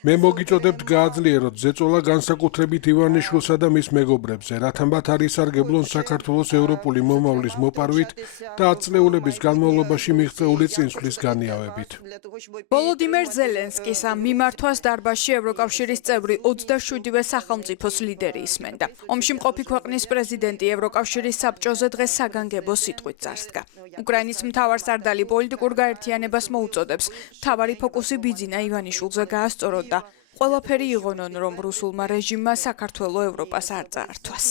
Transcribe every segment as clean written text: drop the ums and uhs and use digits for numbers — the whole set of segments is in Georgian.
მე მოგიწოდებთ გააძლიეროთ ზეწოლა განსაკუთრებით ივანიშვილსა და მის მეგობრებზე, რათა მათ არ ისარგებლონ საქართველოს ევროპული მომავლის მოპარვით და ათწლეულების განმავლობაში მიღწეული წინსვლის განიავებით. ვოლოდიმერ ზელენსკის ამ მიმართვას დარბაზში ევროკავშირის წევრი 27-ვე სახელმწიფოს ლიდერი ისმენდა. ომში მყოფი ქვეყნის პრეზიდენტი ევროკავშირის საბჭოზე დღეს საგანგებო სიტყვით წარსდგა. უკრაინის მთავარსარდალი პოლიტიკურ გაერთიანებას მოუწოდებს მთავარი ფოკუსი ბიძინა ივანიშვილზე გაასწოროთ და ყველაფერი იღონონ, რომ რუსულმა რეჟიმმა საქართველოს ევროპას არ წაართვას.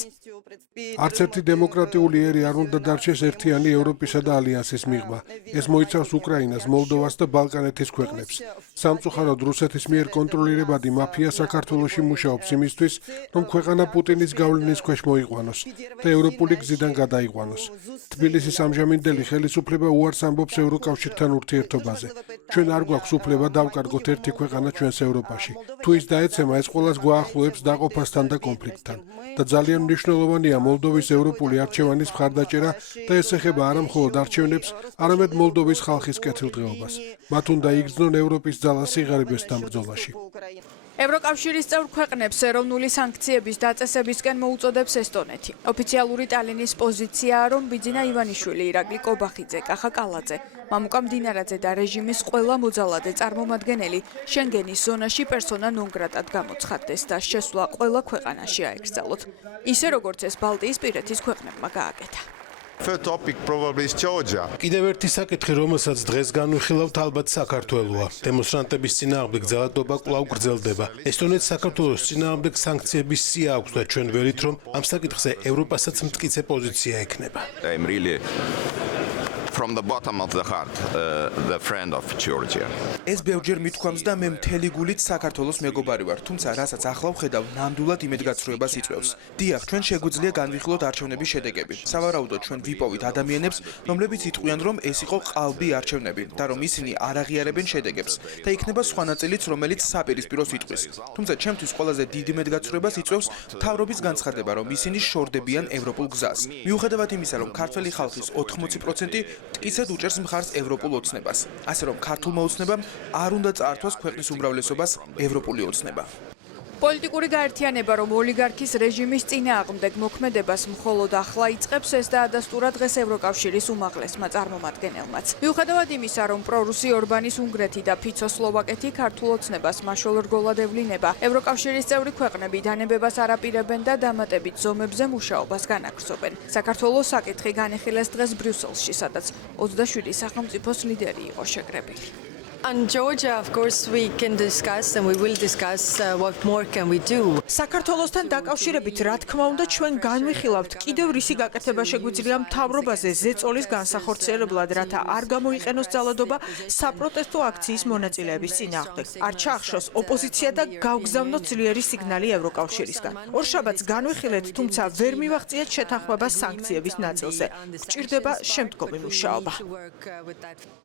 არც ერთი დემოკრატიული ერი არ უნდა დარჩეს ერთიანი ევროპისა და ალიანსის მიღმა. ეს მოიცავს უკრაინას, მოლდოვას და ბალკანეთის ქვეყნებს. სამწუხაროდ რუსეთის მიერ კონტროლირებადი მაფია საქართველოში მუშაობს იმისთვის, რომ ქვეყანა პუტინის გავლენის ქვეშ მოიყვანოს და ევროპული გზიდან გადაიყვანოს. თბილისის ამჟამინდელი ხელისუფლება უარს ამბობს ევროკავშირთან ურთიერთობაზე. ჩვენ არ გვაქვს უფლება დავკარგოთ ერთი ქვეყანა ჩვენს ევროპაში. თუ ის დაეცემა, ეს ყველას გვაახლოებს დაყოფასთან და კონფლიქტთან. და ძალიან მნიშვნელოვანია მოლდოვის ევროპული არჩევანის მხარდაჭერა და ეს ეხება არა მხოლოდ არჩევნებს, არამედ მოლდოვის ხალხის კეთილდღეობას. მათ უნდა იგრძნონ ევროპის ძალა სიღარიბესთან ბრძოლაში. ევროკავშირის წევრ ქვეყნებს ეროვნული სანქციების დაწესებისკენ მოუწოდებს ესტონეთი. ოფიციალური ტალინის პოზიციაა, რომ ბიძინა ივანიშვილი, ირაკლი კობახიძე, კახა კალაძე, მამუკა მდინარაძე და რეჟიმის ყველა მოძალადე წარმომადგენელი შენგენის ზონაში პერსონა ნონ გრატად გამოცხადდეს და შესვლა ყველა ქვეყანაში აეკრძალოთ. ისე როგორც ეს ბალტიისპირეთის ქვეყნებმა გააკეთა. კიდევ ერთი საკითხი, რომელსაც დღეს განვიხილავთ, ალბათ საქართველოა. დემონსტრანტების წინააღმდეგ ძალადობა კვლავ გრძელდება. ესტონეთს საქართველოს წინააღმდეგ სანქციების სია აქვს და ჩვენ ველით, რომ ამ საკითხზე ევროპასაც მტკიცე პოზიცია ექნება. From the bottom of the heart, the friend of Georgia. ეს ბევრჯერ მithქვამს და მე მთელი გულით საქართველოს მეგობარი ვარ, თუმცა რასაც ახლა ვხედავ, ნამდვილად იმედგაცრუებას იწვევს. დიახ, ჩვენ შეგვიძლია განვიხილოთ არჩევნების შედეგები. სავარაუდოდ ჩვენ ვიპოვით ადამიანებს, რომლებიც იტყვიან, რომ ეს იყო ყალბი არჩევნები და რომ ისინი არ აღიარებენ შედეგებს და იქნება სხვა ნაწილიც, რომელიც საპირისპიროს იტყვის. თუმცა ჩემთვის ყველაზე დიდ იმედგაცრუებას იწვევს მთავრობის განცხადება, რომ ისინი შორდებიან ევროპულ გზას. მიუხედავად იმისა, რომ ქართველი ხალხის 80% მტკიცედ უჭერს მხარს ევროპულ ოცნებას, ასე რომ ქართულმა ოცნებამ არ უნდა წაართვას ქვეყნის უმრავლესობას ევროპული ოცნება. პოლიტიკური გაერთიანება, რომ ოლიგარქის რეჟიმის წინააღმდეგ მოქმედებას მხოლოდ ახლა იწყებს, ეს დაადასტურა დღეს ევროკავშირის უმაღლესმა წარმომადგენელმაც. მიუხედავად იმისა, რომ პრორუსი ორბანის უნგრეთი და ფიცო სლოვაკეთი ქართულ ოცნებას მაშველრგოლად ევლინება, ევროკავშირის წევრი ქვეყნები დანებებას არ აპირებენ და დამატებით ზომებზე მუშაობას განაგრძობენ. საქართველოს საკითხი განეხილეს დღეს ბრიუსელში, სადაც 27 სახელმწიფოს ლიდერი იყო შეკრებილი. On Georgia, of course, we can discuss and we will discuss what more can we do. საქართველოსთან დაკავშირებით, რა თქმა უნდა, ჩვენ განვიხილავთ კიდევ რისი გაკეთება შეგვიძლია მთავრობაზე ზეწოლის განსახორციელებლად, რათა არ გამოიყენოს ძალადობა საპროტესტო აქციის მონაწილეების წინააღმდეგ. არ ჩაახშოს ოპოზიცია და გავგზავნოთ ძლიერი სიგნალი ევროკავშირისგან. ორშაბათს განვიხილეთ, თუმცა ვერ მივაღწიეთ შეთანხმება სანქციების ნაწილზე. გჭირდება შემდგომი მუშაობა.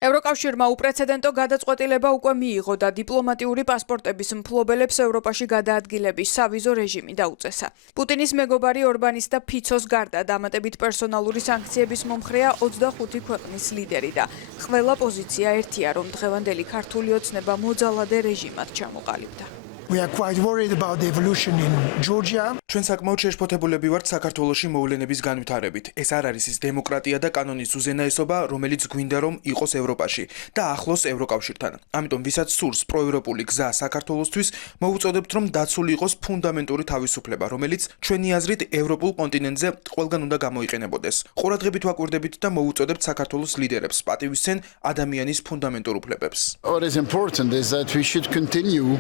ევროკავშირმა უპრეცედენტო გადაწყვეტილება უკვე მიიღო და დიპლომატიური პასპორტების მფლობელებს ევროპაში გადაადგილების სავიზო რეჟიმი დაუწესა. პუტინის მეგობარი ორბანის და ფიცოს გარდა დამატებით პერსონალური სანქციების მომხრეა 25 ქვეყნის ლიდერი და ყველა პოზიცია ერთია, რომ დღევანდელი ქართული ოცნება მოძალადე რეჟიმად ჩამოყალიბდა. We are quite worried about the evolution in Georgia. ჩვენ საკმაოდ შეშფოთებულები ვართ საქართველოში მოვლენების განვითარებით. ეს არ არის ის დემოკრატია და კანონის უზენაესობა, რომელიც გვინდა რომ იყოს ევროპაში და ახლოს ევროკავშირთან. ამიტომ ვისაც სურს პროევროპული გზა საქართველოსთვის, მოუწოდებთ რომ დაცული იყოს ფუნდამენტური თავისუფლება, რომელიც ჩვენი აზრით ევროპულ კონტინენტზე ყველგან უნდა გამოიყენებოდეს. ყურადღებით ვაკვირდებით და მოუწოდებთ საქართველოს ლიდერებს პატივისცენ ადამიანის ფუნდამენტურ უფლებებს. What is important is that we should continue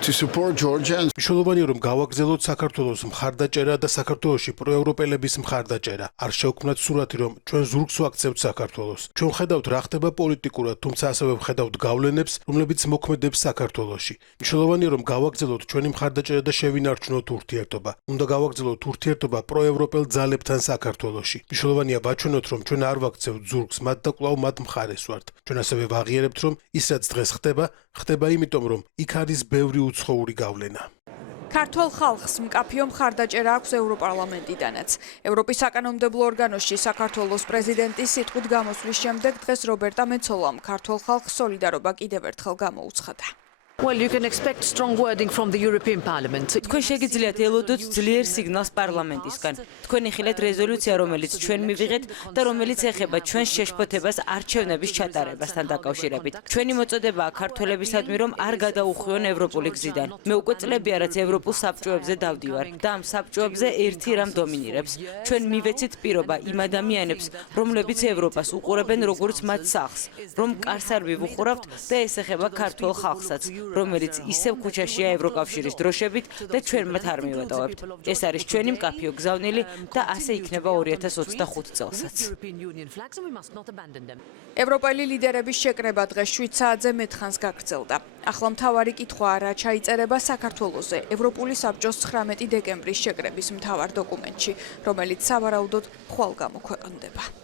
to support Georgia. მნიშვნელოვანია რომ გავაგრძელოთ საქართველოს მხარდაჭერა და საქართველოში პროევროპელების მხარდაჭერა. არ შევქმნათ სურათი რომ ჩვენ ზურგს ვაქცევთ საქართველოს. ჩვენ ხედავთ რა ხდება პოლიტიკურად, თუმცა ასევე ვხედავთ გავლენებს, რომლებიც მოქმედებს საქართველოში. მნიშვნელოვანია რომ გავაგრძელოთ ჩვენი მხარდაჭერა და შევინარჩუნოთ ურთიერთობა. უნდა გავაგრძელოთ ურთიერთობა პროევროპელ ძალებთან საქართველოში. მნიშვნელოვანია ვაჩვენოთ რომ ჩვენ არ ვაქცევთ ზურგს მათ და კვლავ მათ მხარეს ვართ. ჩვენ ასევე ვაღიარებთ რომ ის რაც დღეს ხდება იმიტომ რომ იქ არის ბევრი უცხოური გავლენა. ქართულ ხალხს მკაფიო მხარდაჭერა აქვს ევროპარლამენტიდანაც. ევროპის საკანონმდებლო ორგანოში საქართველოს პრეზიდენტის სიტყვით გამოსვლის შემდეგ დღეს რობერტა მეცოლამ ქართულ ხალხს სოლიდარობა კიდევ ერთხელ გამოუცხადა. Well, you can expect strong wording from the European Parliament. თქვენ შეგიძლიათ ელოდოთ ძლიერ სიგნალს პარლამენტისგან. თქვენ იხილეთ რეზოლუცია, რომელიც ჩვენ მივიღეთ და რომელიც ეხება ჩვენს შეშფოთებას არჩევნების ჩატარებასთან დაკავშირებით. ჩვენი მოწოდებაა ქართველებისადმი, რომ არ გადაუხვიონ ევროპული გზიდან. მე უკვე წლებია, რაც ევროპულ საბჭოებზე დავდივარ და ამ საბჭოებზე ერთი რამ დომინირებს. ჩვენ მივეცით პირობა იმ ადამიანებს, რომლებიც ევროპას უყურებენ როგორც მათ სახლს, რომ კარს არ ვივუხურავთ და ეს ეხება ქართულ ხალხსაც. რომელიც ისევ ქუჩაშია ევროკავშირის დროშებით და ჩვენ მათ არ მივატოვებთ. ეს არის ჩვენი მკაფიო გზავნილი და ასე იქნება 2025 წელსაც. ევროპელი ლიდერების შეკრება დღეს 7 საათზე მეთხანს გაგრძელდა. ახლა მთავარი კითხვაა, რა ჩაიწერება საქართველოზე ევროპული საბჭოს 19 დეკემბრის შეკრების მთავარ დოკუმენტში, რომელიც სავარაუდოდ ხვალ გამოქვეყნდება.